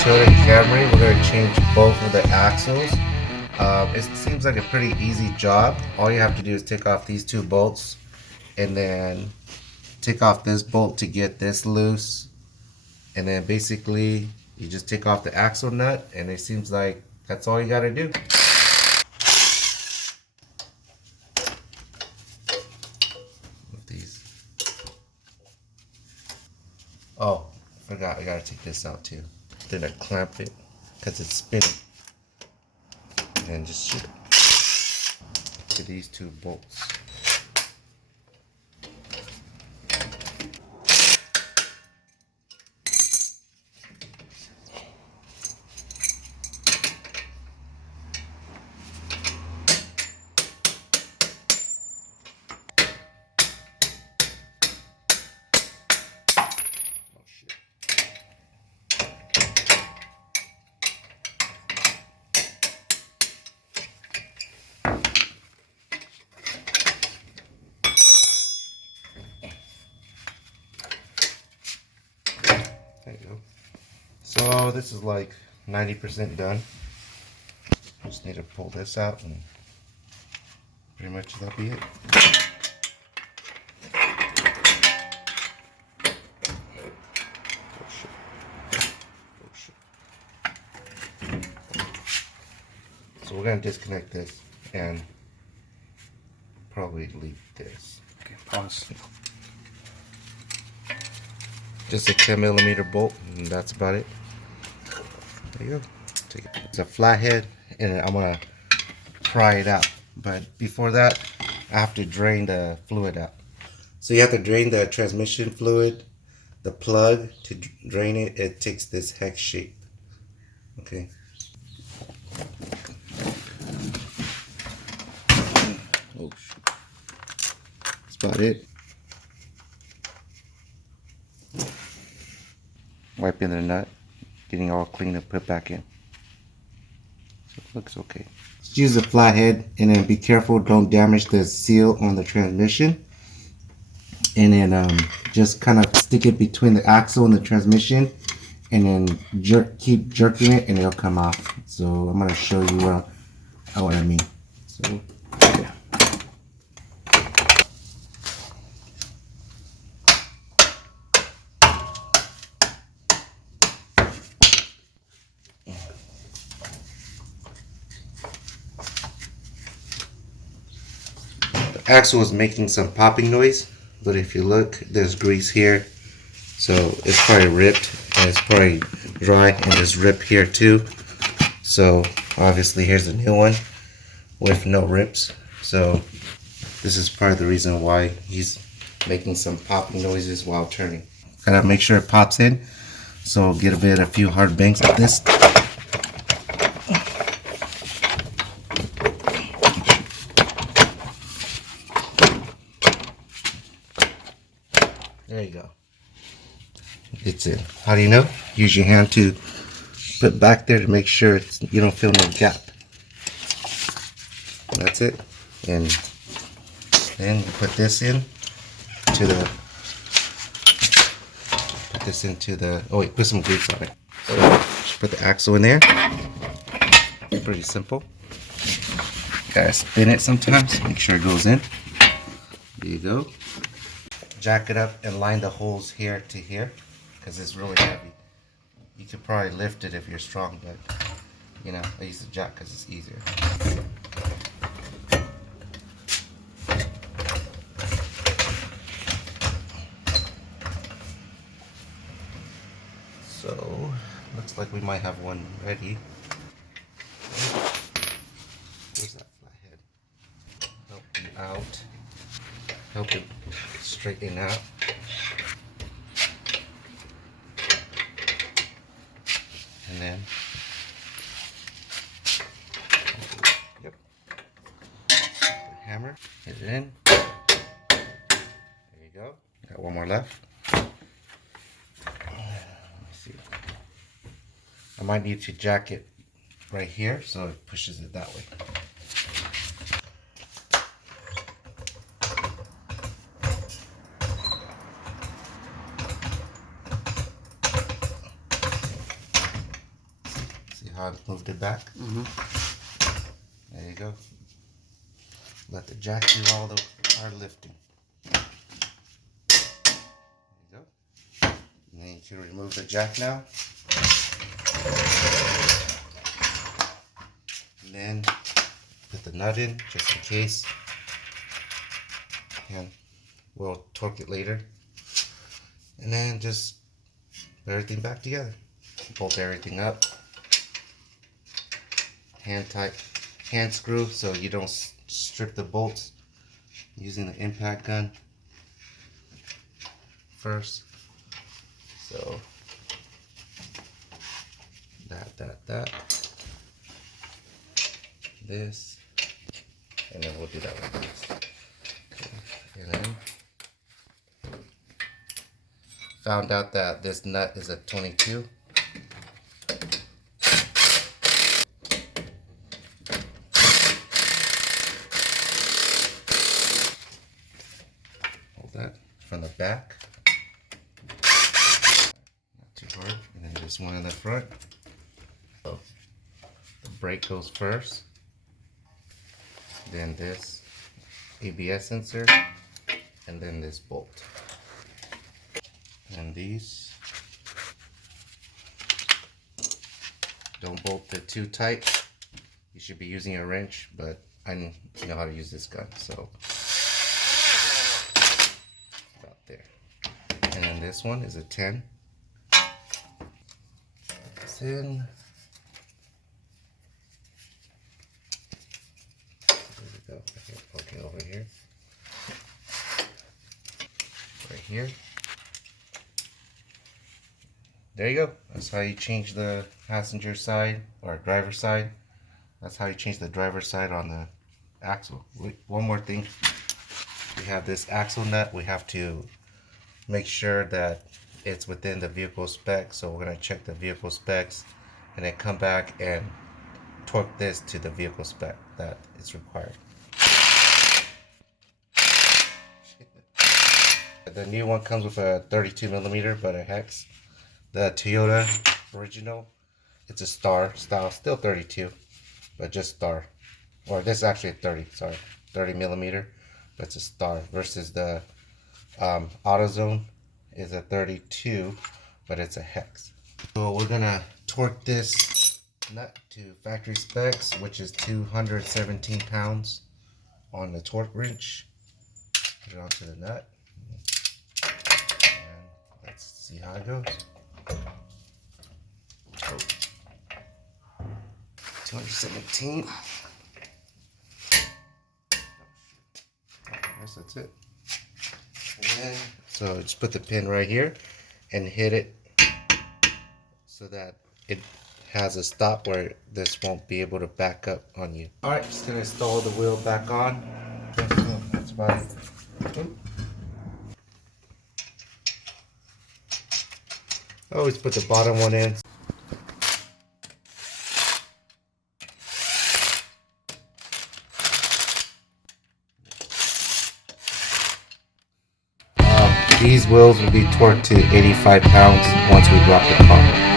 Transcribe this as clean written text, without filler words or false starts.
Toyota Camry. We're going to change both of the axles. It seems like a pretty easy job. All you have to do is take off these two bolts and then take off this bolt to get this loose, and then basically you just take off the axle nut, and it seems like that's all you got to do. These. Oh, I forgot, I gotta take this out too. Then I clamp it because it's spinning, and then just shoot it to these two bolts. There you go. So this is like 90% done. Just need to pull this out and pretty much that'll be it. Oh shit. Oh shit. So we're gonna disconnect this and probably leave this. Okay, pause. Just a 10mm bolt, and that's about it. There you go. Take it. It's a flathead, and I'm gonna pry it out. But before that, I have to drain the fluid out. So you have to drain the transmission fluid. The plug, to drain it, it takes this hex shape. Okay. Oh shoot. That's about it. Wiping the nut, getting all clean and put back in. So it looks okay. Just use a flathead, and then be careful, don't damage the seal on the transmission. And then just kind of stick it between the axle and the transmission, and then keep jerking it, and it'll come off. So I'm gonna show you what I mean. So yeah. The axle is making some popping noise, but if you look, there's grease here, so it's probably ripped, and it's probably dry, and there's rip here too. So obviously here's a new one with no rips. So this is part of the reason why he's making some popping noises while turning. Gotta make sure it pops in, so get a few hard bangs like this. There you go. It's in. How do you know? Use your hand to put back there to make sure you don't feel no gap. That's it. And then you put this in to the. Put this into the. Oh wait, put some grease on it. So put the axle in there. Pretty simple. Gotta spin it sometimes. Make sure it goes in. There you go. Jack it up and line the holes here to here, because it's really heavy. You could probably lift it if you're strong, but you know, I use the jack because it's easier. So looks like we might have one ready. Where's that flathead? Help you out. Help it straighten out. And then, yep, the hammer, hit it in. There you go. Got one more left. Let me see. I might need to jack it right here so it pushes it that way. how I moved it back? There you go. Let the jack do all the hard lifting. There you go. And then you can remove the jack now. And then put the nut in just in case. And we'll torque it later. And then just put everything back together. Bolt everything up. Hand screw so you don't strip the bolts using the impact gun first. So that. This. And then we'll do that one next. Okay. And then found out that this nut is a 22. Hold that from the back. Not too hard. And then just one in the front. So the brake goes first. Then this ABS sensor. And then this bolt. And these, don't bolt it too tight. You should be using a wrench, but I know how to use this gun, so about there. And then this one is a 10. It's in. There we go. Okay, over here. Right here. There you go. That's how you change the passenger side or driver side. That's how you change the driver side on the axle. One more thing. We have this axle nut. We have to make sure that it's within the vehicle specs. So we're going to check the vehicle specs and then come back and torque this to the vehicle spec that is required. The new one comes with a 32mm, but a hex. The Toyota original, it's a star style, still 32, but just star. Or this is actually a 30mm, but it's a star. Versus the AutoZone is a 32, but it's a hex. So we're gonna torque this nut to factory specs, which is 217 pounds on the torque wrench. Put it onto the nut, and let's see how it goes. 217. I guess that's it. And then, so just put the pin right here and hit it so that it has a stop where this won't be able to back up on you. Alright, just gonna install the wheel back on. That's about it. Always put the bottom one in. These wheels will be torqued to 85 pounds once we drop the car.